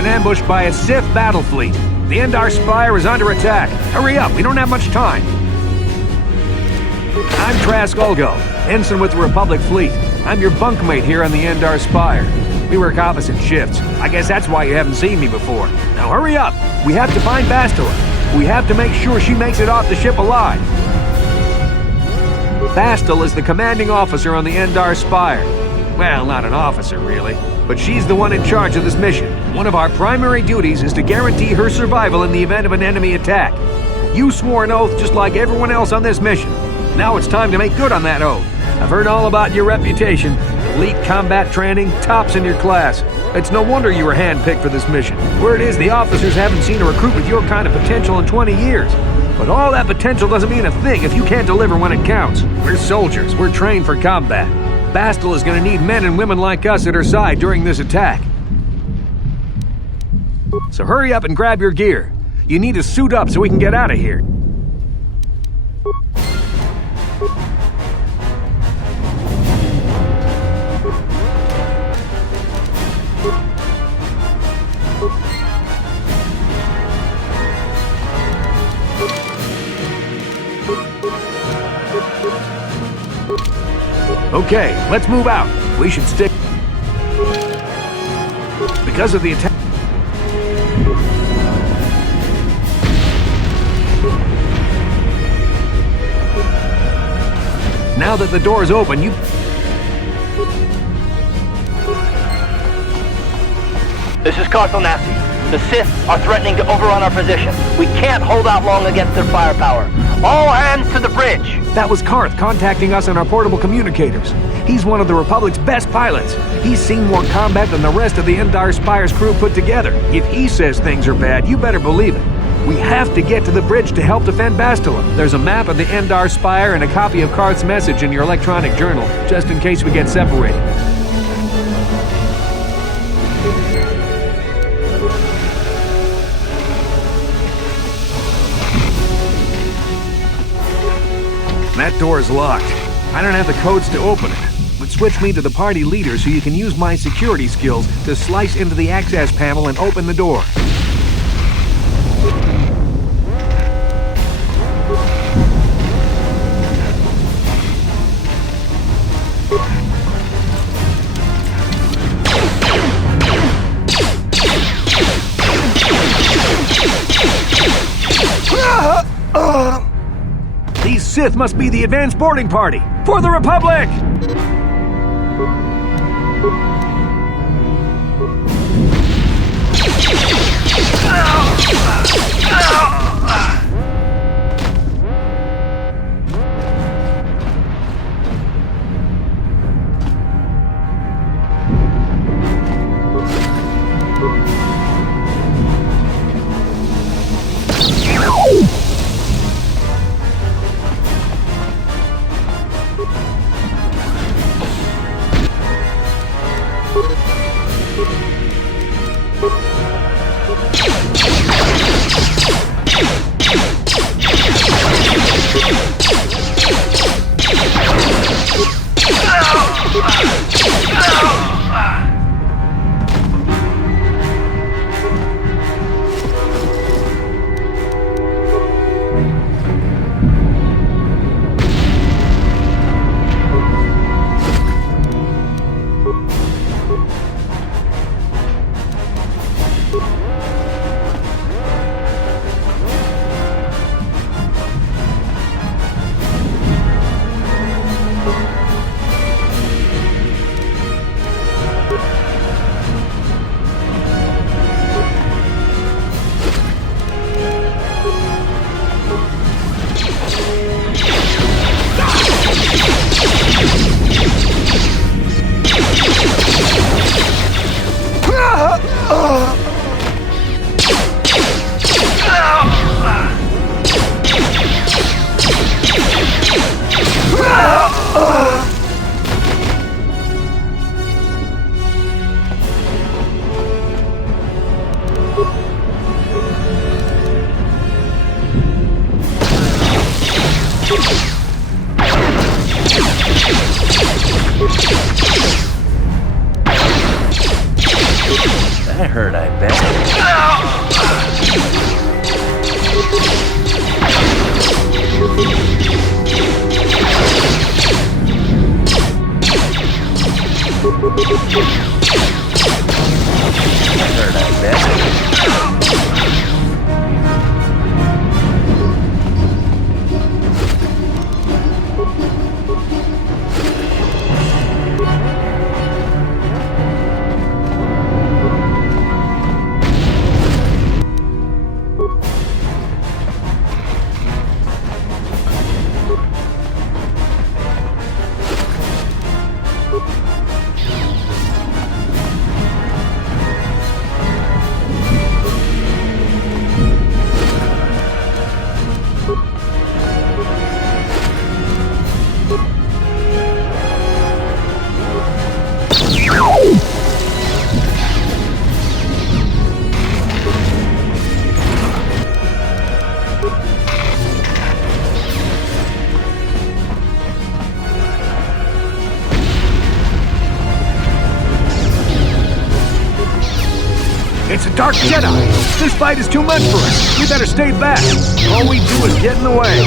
been ambushed by a Sith battle fleet. The Endar Spire is under attack. Hurry up, we don't have much time. I'm Trask Ulgo, ensign with the Republic fleet. I'm your bunkmate here on the Endar Spire. We work opposite shifts. I guess that's why you haven't seen me before. Now hurry up! We have to find Bastila. We have to make sure she makes it off the ship alive. Bastila is the commanding officer on the Endar Spire. Well, not an officer, really. But she's the one in charge of this mission. One of our primary duties is to guarantee her survival in the event of an enemy attack. You swore an oath just like everyone else on this mission. Now it's time to make good on that oath. I've heard all about your reputation. Elite combat training, tops in your class. It's no wonder you were handpicked for this mission. Word is the officers haven't seen a recruit with your kind of potential in 20 years. But all that potential doesn't mean a thing if you can't deliver when it counts. We're soldiers. We're trained for combat. Bastila is going to need men and women like us at her side during this attack. So hurry up and grab your gear. You need to suit up so we can get out of here. Okay, let's move out. We should stick. Because of the attack. Now that the door is open, you... This is Carthel Nassi. The Sith are threatening to overrun our position. We can't hold out long against their firepower. All hands to the bridge! That was Karth contacting us on our portable communicators. He's one of the Republic's best pilots. He's seen more combat than the rest of the Endar Spire's crew put together. If he says things are bad, you better believe it. We have to get to the bridge to help defend Bastila. There's a map of the Endar Spire and a copy of Karth's message in your electronic journal, just in case we get separated. That door is locked. I don't have the codes to open it. But switch me to the party leader so you can use my security skills to slice into the access panel and open the door. These Sith must be the advanced boarding party! For the Republic! It's a Dark Jedi! This fight is too much for us! We better stay back! All we do is get in the way!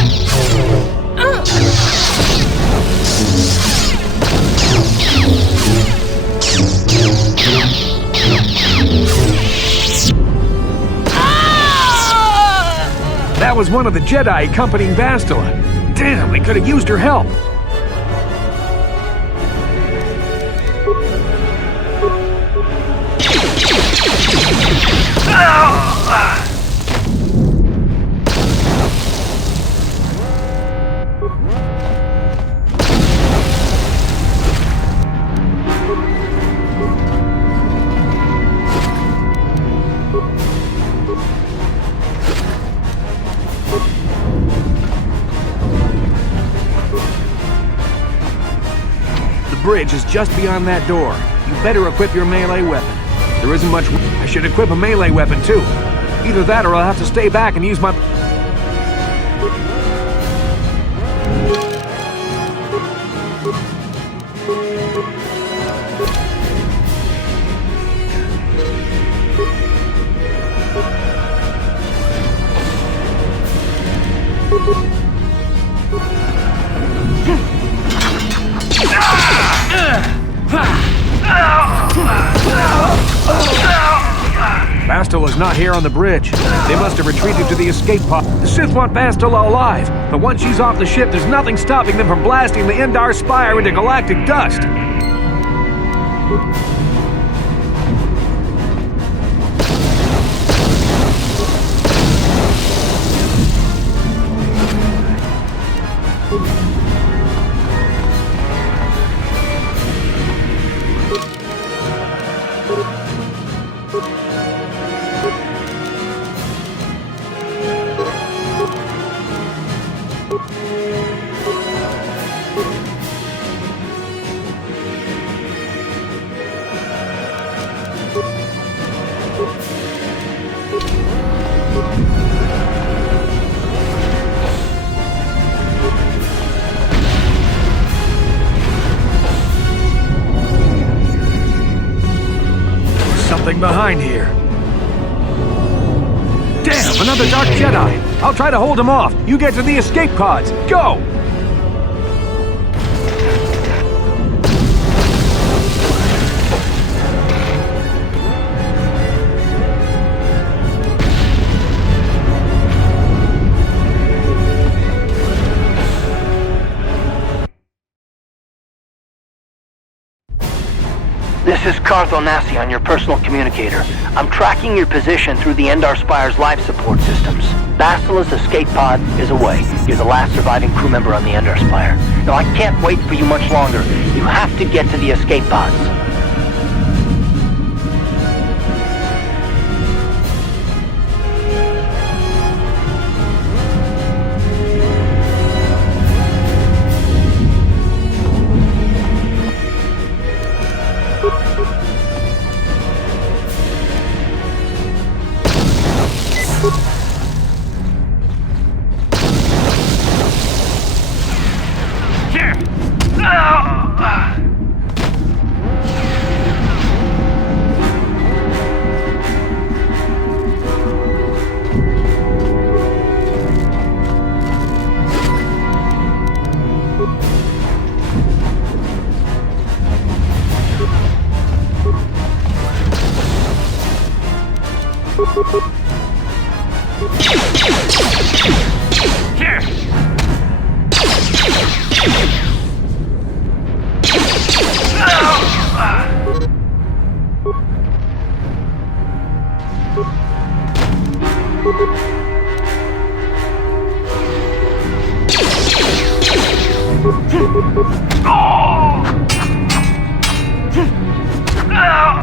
That was one of the Jedi accompanying Bastila. Damn, we could have used her help! The bridge is just beyond that door. You better equip your melee weapon. There isn't much. I should equip a melee weapon too. Either that or I'll have to stay back and use my... Bastila's not here on the bridge. They must have retreated to the escape pod. The Sith want Bastila alive, but once she's off the ship, there's nothing stopping them from blasting the Endar Spire into galactic dust. Something behind here. Damn, another Dark Jedi! I'll try to hold him off. You get to the escape pods. Go! This is Carthel Nassi on your personal communicator. I'm tracking your position through the Endar Spire's life support systems. Bastila's escape pod is away. You're the last surviving crew member on the Endar Spire. Now, I can't wait for you much longer. You have to get to the escape pods.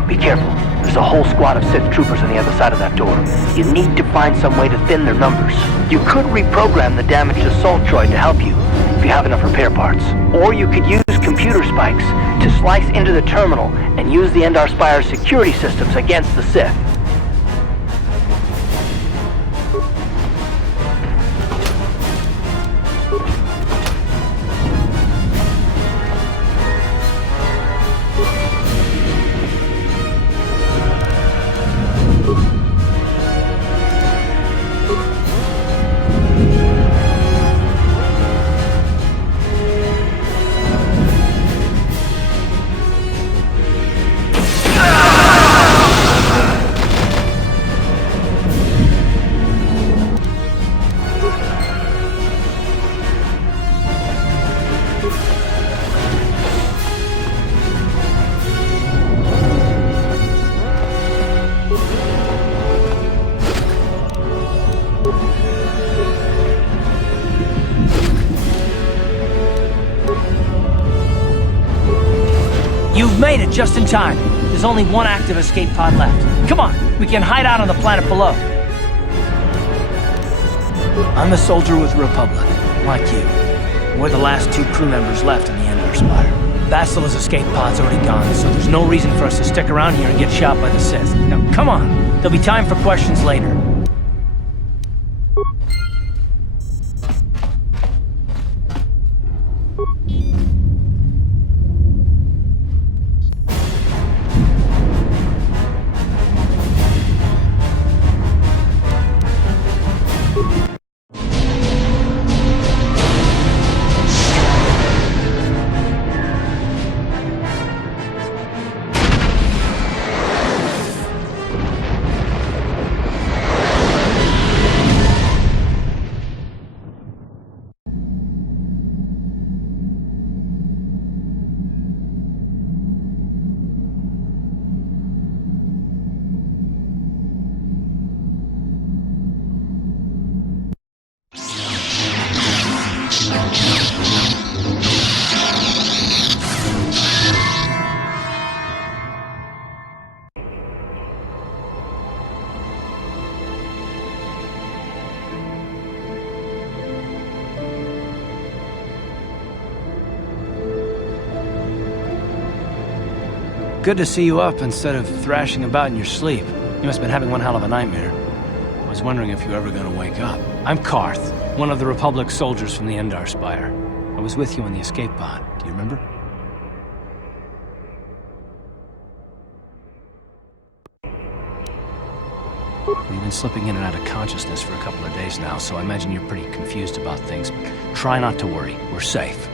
Be careful. There's a whole squad of Sith troopers on the other side of that door. You need to find some way to thin their numbers. You could reprogram the damaged assault droid to help you, if you have enough repair parts. Or you could use computer spikes to slice into the terminal and use the Endar Spire's security systems against the Sith. You've made it just in time. There's only one active escape pod left. Come on, we can hide out on the planet below. I'm a soldier with the Republic, like you. We're the last two crew members left in the Endar Spire. Bastila's escape pod's already gone, so there's no reason for us to stick around here and get shot by the Sith. Now, come on. There'll be time for questions later. Good to see you up instead of thrashing about in your sleep. You must have been having one hell of a nightmare. I was wondering if you were ever going to wake up. I'm Karth, one of the Republic soldiers from the Endar Spire. I was with you in the escape pod. Do you remember? We've been slipping in and out of consciousness for a couple of days now, so I imagine you're pretty confused about things. But try not to worry. We're safe.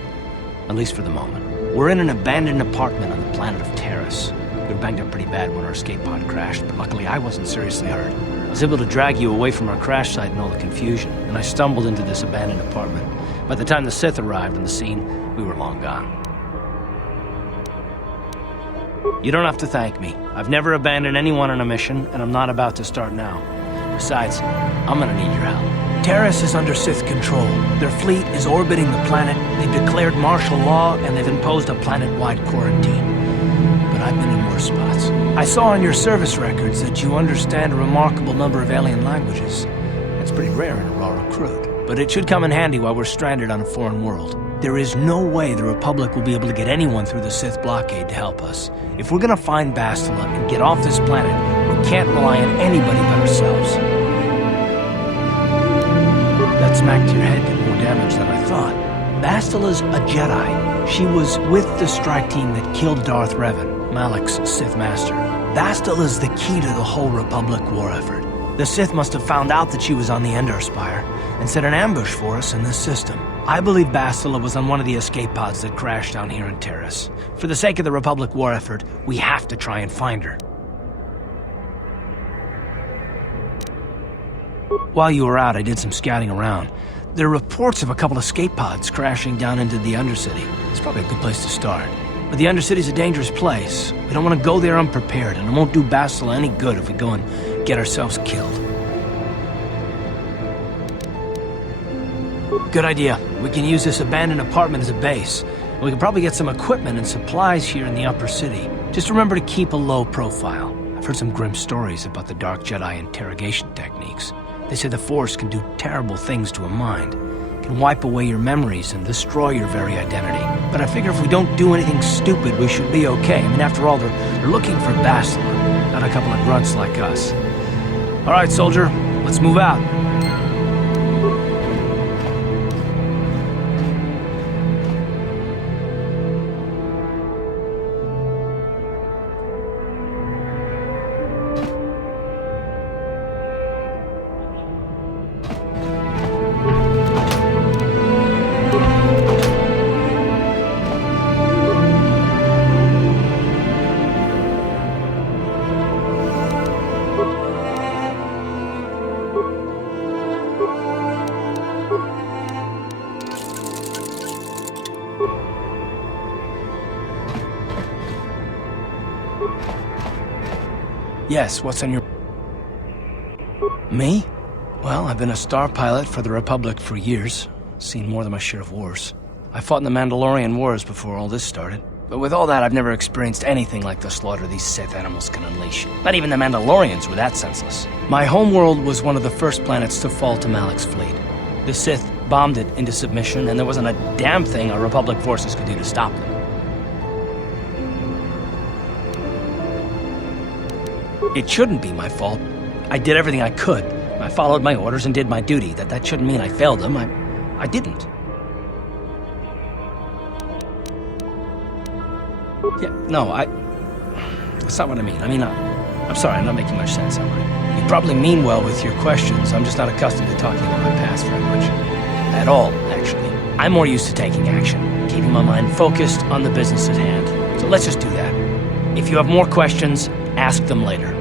At least for the moment. We're in an abandoned apartment on the planet of Terrace. We were banged up pretty bad when our escape pod crashed, but luckily I wasn't seriously hurt. I was able to drag you away from our crash site and all the confusion, and I stumbled into this abandoned apartment. By the time the Sith arrived on the scene, we were long gone. You don't have to thank me. I've never abandoned anyone on a mission, and I'm not about to start now. Besides, I'm gonna need your help. Terrace is under Sith control. Their fleet is orbiting the planet, they've declared martial law, and they've imposed a planet-wide quarantine. But I've been in worse spots. I saw on your service records that you understand a remarkable number of alien languages. That's pretty rare in a raw recruit. But it should come in handy while we're stranded on a foreign world. There is no way the Republic will be able to get anyone through the Sith blockade to help us. If we're gonna find Bastila and get off this planet, we can't rely on anybody but ourselves. That smack to your head did more damage than I thought. Bastila's a Jedi. She was with the strike team that killed Darth Revan, Malak's Sith master. Bastila's the key to the whole Republic war effort. The Sith must have found out that she was on the Endar Spire and set an ambush for us in this system. I believe Bastila was on one of the escape pods that crashed down here in Terrace. For the sake of the Republic war effort, we have to try and find her. While you were out, I did some scouting around. There are reports of a couple escape pods crashing down into the Undercity. It's probably a good place to start. But the Undercity's a dangerous place. We don't want to go there unprepared, and it won't do Bastila any good if we go and get ourselves killed. Good idea. We can use this abandoned apartment as a base. We can probably get some equipment and supplies here in the upper city. Just remember to keep a low profile. I've heard some grim stories about the Dark Jedi interrogation techniques. They say the Force can do terrible things to a mind. It can wipe away your memories and destroy your very identity. But I figure if we don't do anything stupid, we should be okay. I mean, after all, they're looking for Bastila, not a couple of grunts like us. All right, soldier, let's move out. Yes, what's on your... Me? Well, I've been a star pilot for the Republic for years. Seen more than my share of wars. I fought in the Mandalorian Wars before all this started. But with all that, I've never experienced anything like the slaughter these Sith animals can unleash. Not even the Mandalorians were that senseless. My homeworld was one of the first planets to fall to Malak's fleet. The Sith bombed it into submission, and there wasn't a damn thing our Republic forces could do to stop them. It shouldn't be my fault. I did everything I could. I followed my orders and did my duty. That shouldn't mean I failed them. I didn't. Yeah, no, that's not what I mean. I mean, I'm sorry, I'm not making much sense, am I? You probably mean well with your questions. I'm just not accustomed to talking about my past very much. At all, actually. I'm more used to taking action, keeping my mind focused on the business at hand. So let's just do that. If you have more questions, ask them later.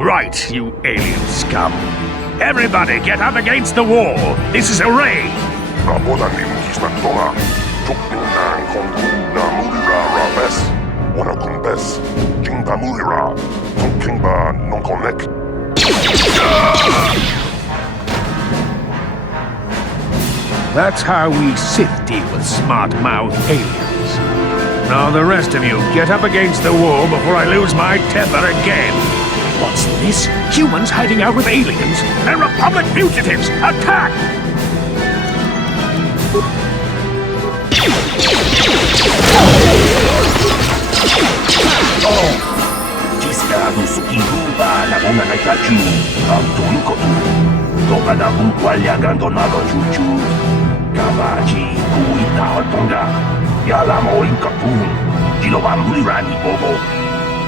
Right, you alien scum. Everybody get up against the wall. This is a raid. That's how we Sith deal with smart-mouthed aliens. Now the rest of you, get up against the wall before I lose my temper again. What's this? Humans hiding out with aliens? They're Republic fugitives! Attack!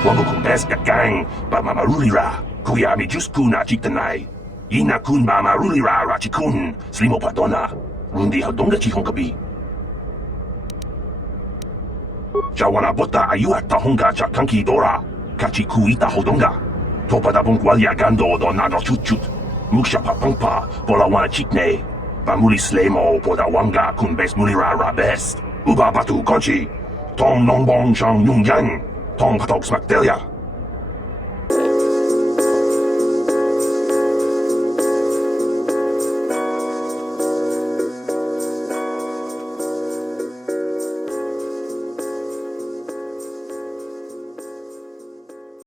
Wago kumpeska gang, ba mamarulira, kuyami juskuna chitanai. Ina kun mamarulira rachikun, slimo padona, rundi hadonga chihonkabi. Jawana bota ayuat tahonga chakanki dora, kachi kuita hodonga. Topa da bunkwalya gando do nado chuchut, muksha papangpa, pola wana chikne, bamuli slemo poda wanga kun bes mulira rabest. Uba batu konchi, tong nongbong shang yung yang. Tong patok smakdelia.